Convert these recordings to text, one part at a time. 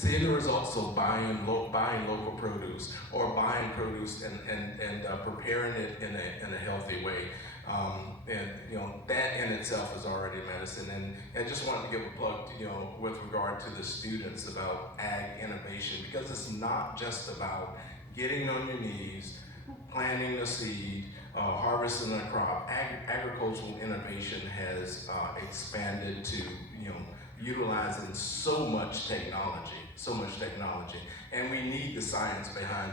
seeing the results of buying local produce, or buying produce and preparing it in a healthy way. And that in itself is already medicine. And I just wanted to give a plug, with regard to the students about ag innovation, because it's not just about getting on your knees, planting the seed, harvesting the crop. Agricultural innovation has expanded to utilizing so much technology, and we need the science behind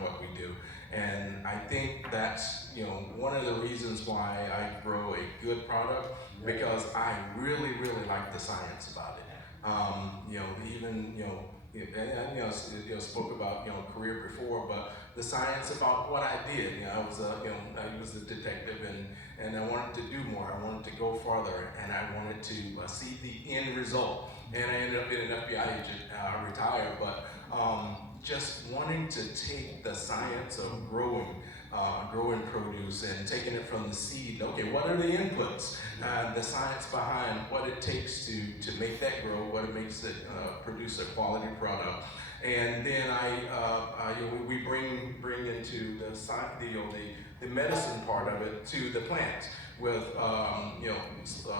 what we do. And I think that's one of the reasons why I grow a good product, because I really like the science about it. Spoke about career before, but the science about what I did. I was a detective, and I wanted to do more. I wanted to go farther, and I wanted to see the end result. And I ended up being an FBI agent. I retired, but just wanting to take the science of growing produce and taking it from the seed. Okay, what are the inputs? The science behind what it takes to make that grow, what it makes it produce a quality product. And then we bring into the medicine part of it to the plants with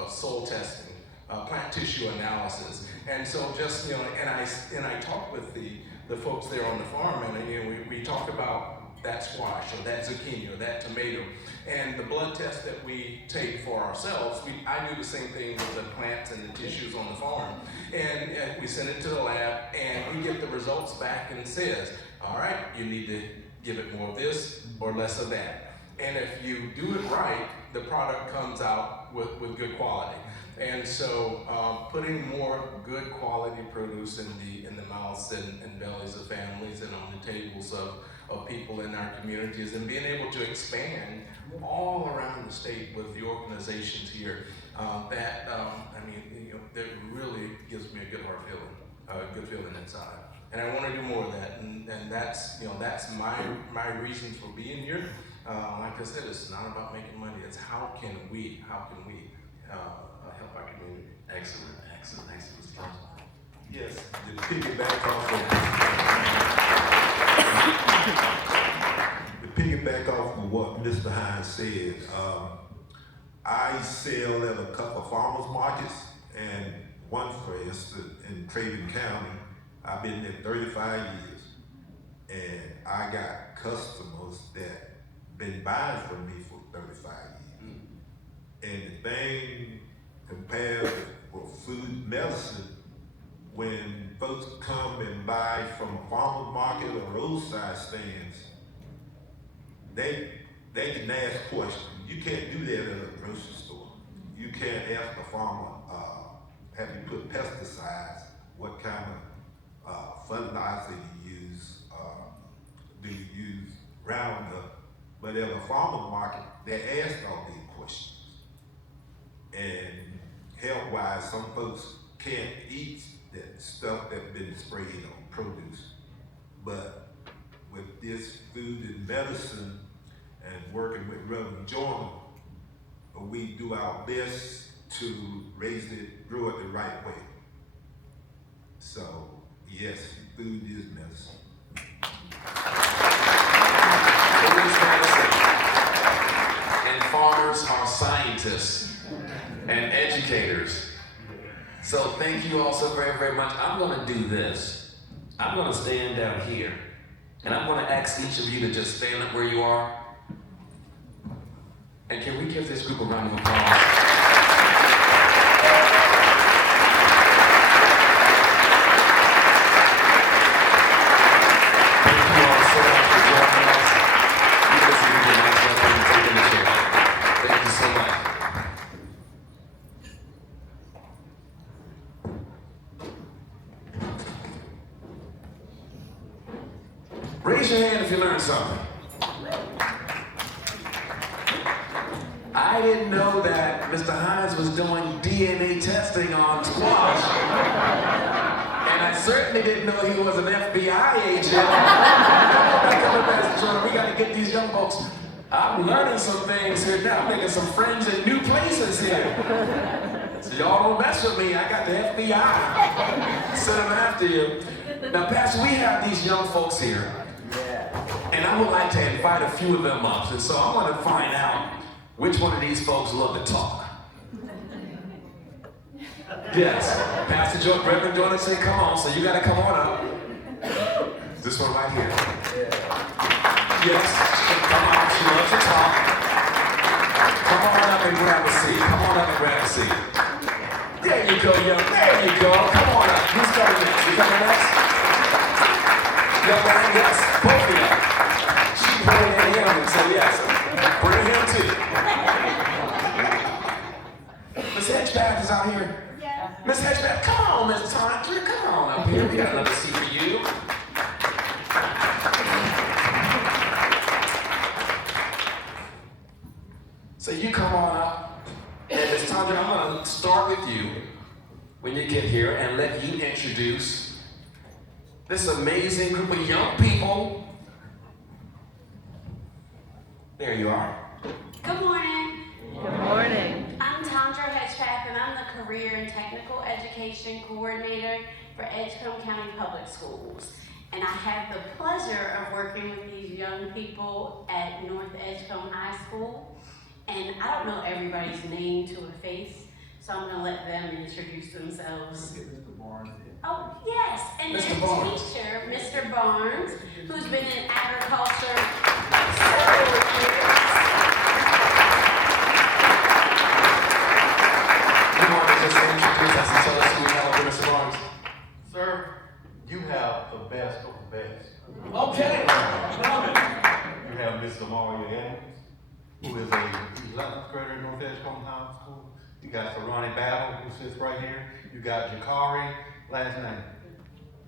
soil testing, plant tissue analysis. And so just and I talk with the folks there on the farm, and we talk about that squash or that zucchini or that tomato, and the blood test that we take for ourselves. I do the same thing with the plants and the tissues on the farm, and we send it to the lab, and we get the results back, and it says, all right, you need to give it more of this or less of that. And if you do it right, the product comes out with good quality. And so putting more good quality produce in the mouths and bellies of families and on the tables of people in our communities, and being able to expand all around the state with the organizations here, that really gives me a good heart feeling, a good feeling inside. And I want to do more of that, and that's my reasons for being here. Like I said, it's not about making money. It's how can we help our community. Excellent. Yes, to piggyback off of what Mr. Hines said, I sell at a couple of farmers markets, and one, for instance, in Craven County. I've been there 35 years, and I got customers that been buying from me for 35 years. And the thing compared with food medicine, when folks come and buy from a farmer's market or roadside stands, they can ask questions. You can't do that at a grocery store. You can't ask a farmer, have you put pesticides? What kind of fertilizer you use? Do you use Roundup? But at a farmer's market, they ask all these questions. And health-wise, some folks can't eat that stuff that's been sprayed on produce. But with this food and medicine and working with Reverend Jordan, we do our best to raise it, grow it the right way. So, yes, food is medicine. Food is medicine. And farmers are scientists and educators. So thank you all so very much. I'm going to do this. I'm going to stand down here, and I'm going to ask each of you to just stand up where you are. And can we give this group a round of applause? Thank you all so much for joining us. You just need to nice up and take in the chair. Thank you so much. Raise your hand if you learned something. I didn't know that Mr. Hines was doing DNA testing on squash. And I certainly didn't know he was an FBI agent. We got to get these young folks. I'm learning some things here now, making some friends in new places here. So Y'all don't mess with me. I got the FBI. Send them after you. Now, Pastor, we have these young folks here. And I would like to invite a few of them up. And so I want to find out which one of these folks love to talk. Yes. Pastor George, Reverend Jordan said, come on. So you got to come on up. This one right here. Yes. Come on. She loves to talk. Come on up and grab a seat. Come on up and grab a seat. There you go, young. There you go. Come on up. Who's coming next? You coming next? Young man, yes. Both of you. She pointed at him and said, yes. Bring him too. Miss Hedgepath is out here. Yes. Miss Hedgepath, come on, Miss Tondra. Come on up here. We got another seat for you. So you come on up, and Ms. Tondra, I'm going to start with you when you get here and let you introduce this amazing group of young people. There you are. Good morning. Good morning. I'm Tondra Hedgepath, and I'm the Career and Technical Education Coordinator for Edgecombe County Public Schools. And I have the pleasure of working with these young people at North Edgecombe High School. And I don't know everybody's name to a face, so I'm going to let them introduce themselves. Oh, yes, and their teacher, Mr. Barnes, who's been in agriculture several years. You want to just introduce us and tell us who we have over Mr. Barnes? Sir, you have the best of the best. Okay. You have Mr. Mario Adams, who is a 11th grader in North Edgecombe High School. You got Ronnie Battle, who sits right here. You got Jakari, last name.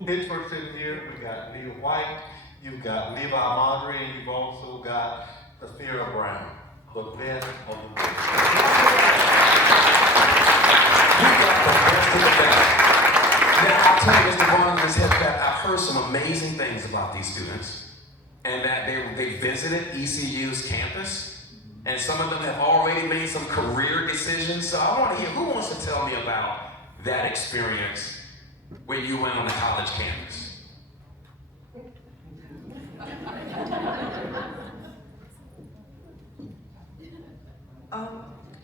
Pittsburgh sitting here. We got Neil White. You've got Levi Madre, and you've also got Thafira Brown. The best of the best. You got the best of the best. Now, I'll tell you, Mr. Barnes, Ms. Hedgepath, I've heard some amazing things about these students, and that they visited ECU's campus. And some of them have already made some career decisions. So I want to hear, who wants to tell me about that experience when you went on the college campus?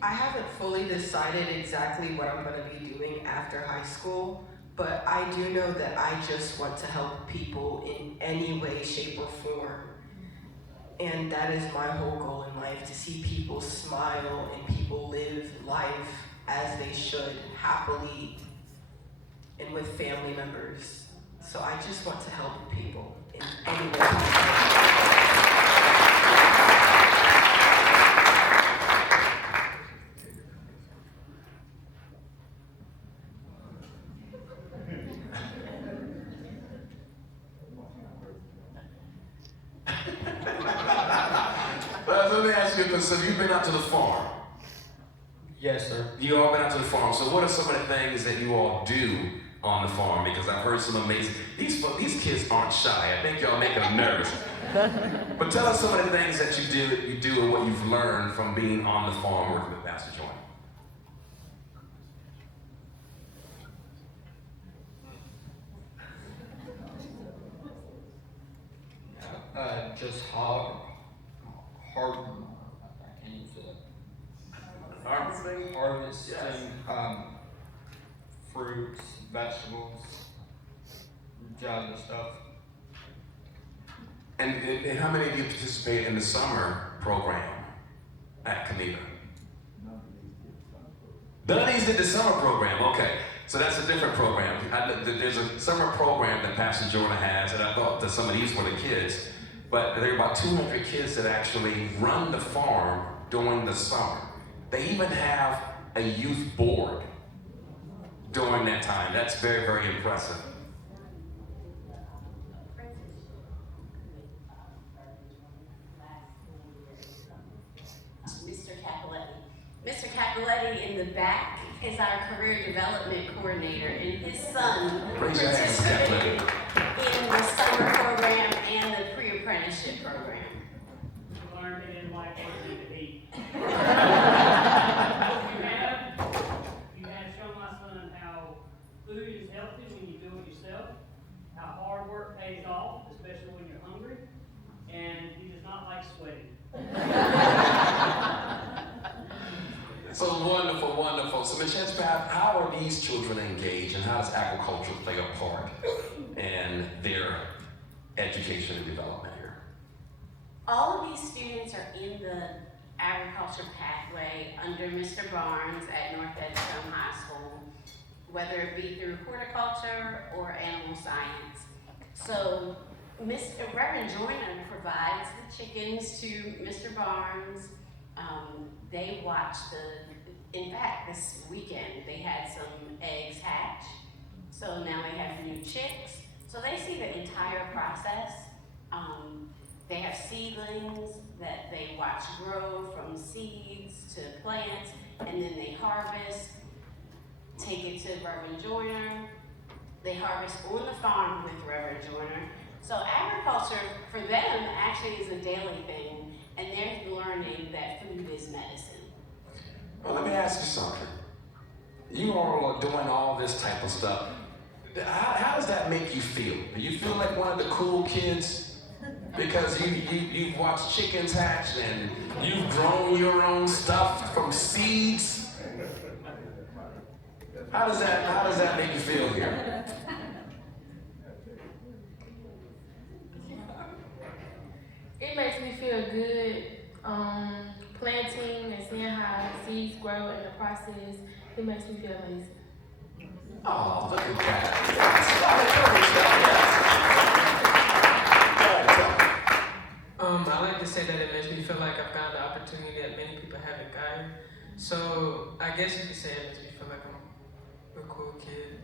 I haven't fully decided exactly what I'm going to be doing after high school, but I do know that I just want to help people in any way, shape, or form. And that is my whole goal in life, to see people smile and people live life as they should, happily, and with family members. So I just want to help people in any way. Let me ask you a question. So you've been out to the farm. Yes, sir. You all been out to the farm. So what are some of the things that you all do on the farm? Because I've heard some amazing, these kids aren't shy. I think y'all making them nervous. But tell us some of the things that you do and what you've learned from being on the farm working with Pastor Jordan. Just harvesting fruits, vegetables, jobs and stuff. And how many of you participate in the summer program at Caneva? None of these did the summer program, okay. So that's a different program. There's a summer program that Pastor Jordan has, and I thought that some of these were the kids, but there are about 200 kids that actually run the farm during the summer. They even have a youth board during that time. That's very, very impressive. Mr. Capoletti in the back is our career development coordinator, and his son participated in the summer program and the pre-apprenticeship program. Learning in life what to eat. You had pays off, especially when you're hungry, and he does not like sweating. So wonderful, wonderful. So Ms. Hedgepath, how are these children engaged and how does agriculture play a part in their education and development here? All of these students are in the agriculture pathway under Mr. Barnes at North Edgecombe High School, whether it be through horticulture or animal science. So Mr. Reverend Joyner provides the chickens to Mr. Barnes. They watch in fact, this weekend they had some eggs hatch. So now they have new chicks. So they see the entire process. They have seedlings that they watch grow from seeds to plants, and then they harvest, take it to Reverend Joyner. They harvest on the farm with Reverend Joyner. So agriculture for them actually is a daily thing, and they're learning that food is medicine. Well, let me ask you something. You all are doing all this type of stuff. How does that make you feel? Do you feel like one of the cool kids? Because you've watched chickens hatch and you've grown your own stuff from seeds? How does that make you feel here? It makes me feel good, planting and seeing how seeds grow in the process. It makes me feel amazing. Oh, look at that. Yes. I like to say that it makes me feel like I've gotten the opportunity that many people haven't gotten. So I guess you could say it makes me feel like I'm a cool kid.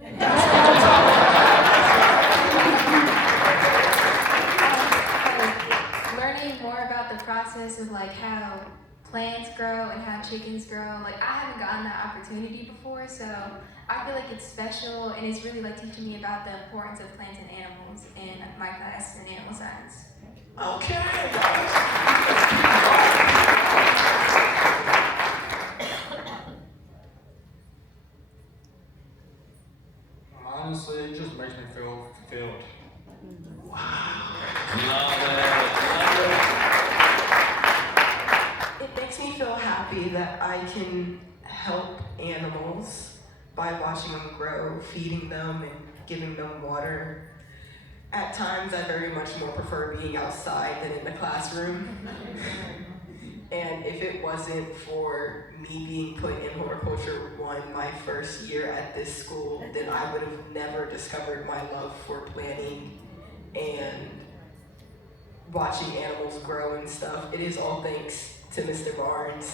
Learning more about the process of like how plants grow and how chickens grow. Like I haven't gotten that opportunity before, so I feel like it's special and it's really like teaching me about the importance of plants and animals in my class in animal science. Okay. Honestly, it just makes me feel fulfilled. It makes me feel happy that I can help animals by watching them grow, feeding them, and giving them water. At times, I very much more prefer being outside than in the classroom. And if it wasn't for me being put in horticulture 1 my first year at this school, then I would have never discovered my love for planting and watching animals grow and stuff. It is all thanks to Mr. Barnes.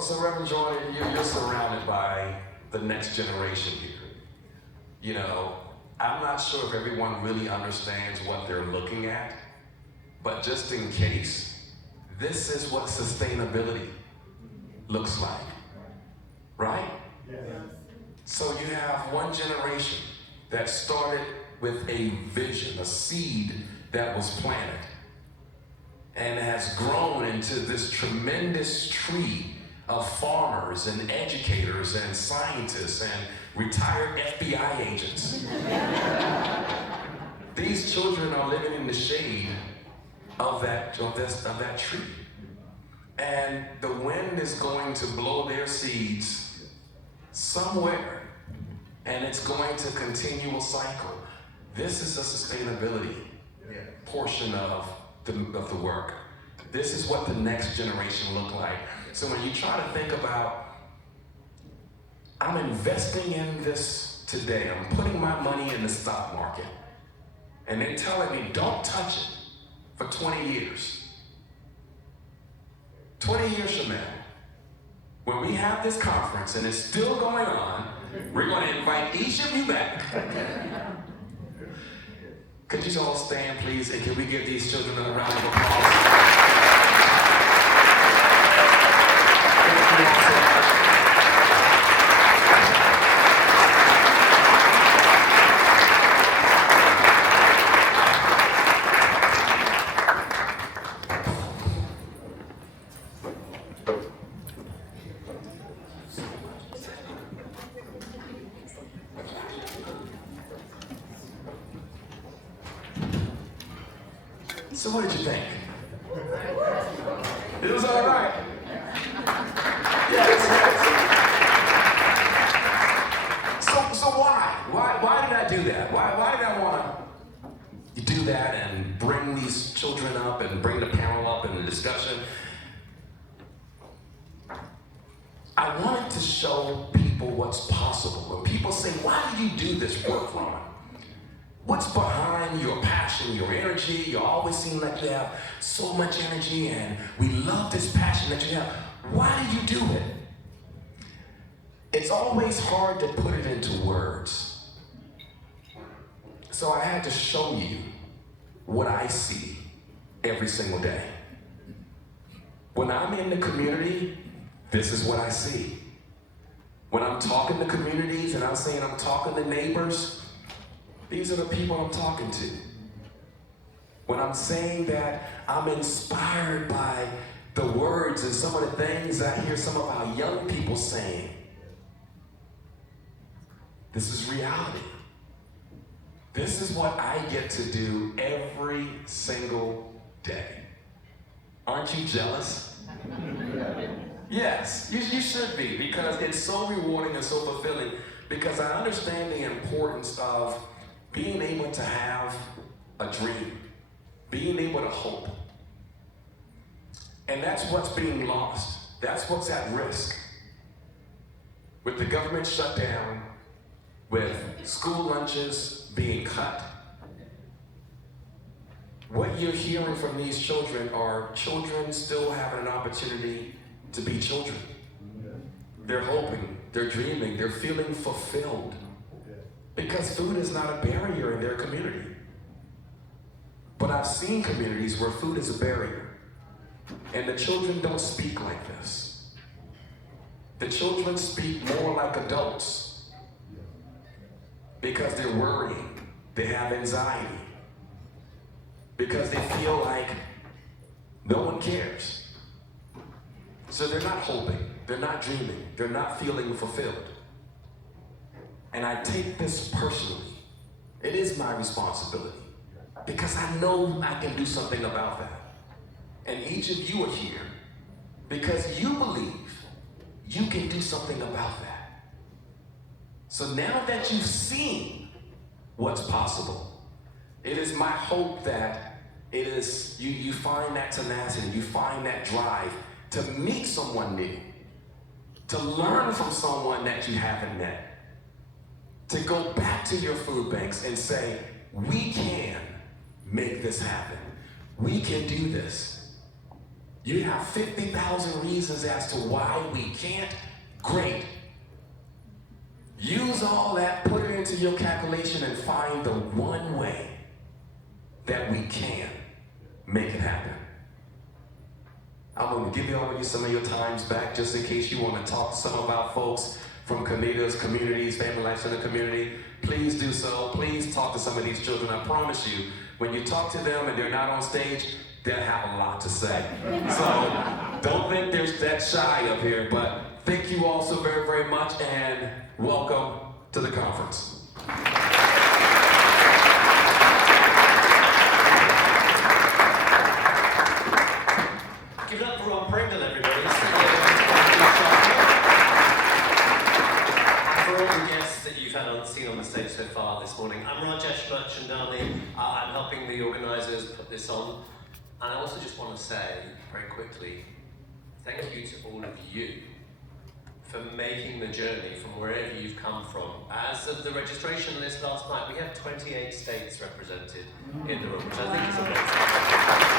So Reverend Jordan, you're surrounded by the next generation here. You know, I'm not sure if everyone really understands what they're looking at, but just in case, this is what sustainability looks like, right? Yes. So you have one generation that started with a vision, a seed that was planted, and has grown into this tremendous tree of farmers and educators and scientists and retired FBI agents. These children are living in the shade of that tree. And the wind is going to blow their seeds somewhere, and it's going to continue a cycle. This is a sustainability portion of the work. This is what the next generation look like. So when you try to think about, I'm investing in this today, I'm putting my money in the stock market, and they're telling me don't touch it for 20 years. 20 years from now, when we have this conference and it's still going on, we're going to invite each of you back. Could you all stand, please, and can we give these children a round of applause? So what did you think? It was all right. Yes, yes. So why? Why did I do that? Why did I want to do that and bring these children up and bring the panel up in the discussion? I wanted to show people what's possible. When people say, why do you do this work, Ron? What's behind your passion, your energy? You always seem like you have so much energy and we love this passion that you have. Why do you do it? It's always hard to put it into words. So I had to show you what I see every single day. When I'm in the community, this is what I see. When I'm talking to communities and I'm saying I'm talking to neighbors, these are the people I'm talking to. When I'm saying that I'm inspired by the words and some of the things I hear some of our young people saying, this is reality. This is what I get to do every single day. Aren't you jealous? Yes, you should be, because it's so rewarding and so fulfilling, because I understand the importance of being able to have a dream, being able to hope. And that's what's being lost. That's what's at risk. With the government shutdown, with school lunches being cut, what you're hearing from these children are children still having an opportunity to be children. They're hoping, they're dreaming, they're feeling fulfilled. Because food is not a barrier in their community. But I've seen communities where food is a barrier. And the children don't speak like this. The children speak more like adults. Because they're worrying, they have anxiety. Because they feel like no one cares. So they're not hoping, they're not dreaming, they're not feeling fulfilled. And I take this personally. It is my responsibility. Because I know I can do something about that. And each of you are here because you believe you can do something about that. So now that you've seen what's possible, it is my hope that it is you find that tenacity, you find that drive to meet someone new, to learn from someone that you haven't met, to go back to your food banks and say, we can make this happen. We can do this. You have 50,000 reasons as to why we can't. Great. Use all that, put it into your calculation and find the one way that we can make it happen. I'm going to give you all of you some of your times back just in case you want to talk to some of our folks from Canitas communities, Family Life Center community. Please do so. Please talk to some of these children. I promise you, when you talk to them and they're not on stage, they'll have a lot to say. So don't think they're that shy up here, but thank you all so very, very much, and welcome to the conference. Give it up for Ron Pringle, everybody. For all the guests that you've seen on the stage so far this morning, I'm Rajesh Merchandani. I'm helping the organisers put this on. And I also just want to say, very quickly, thank you to all of you for making the journey from wherever you've come from. As of the registration list last night, we have 28 states represented in the room, which I think is amazing.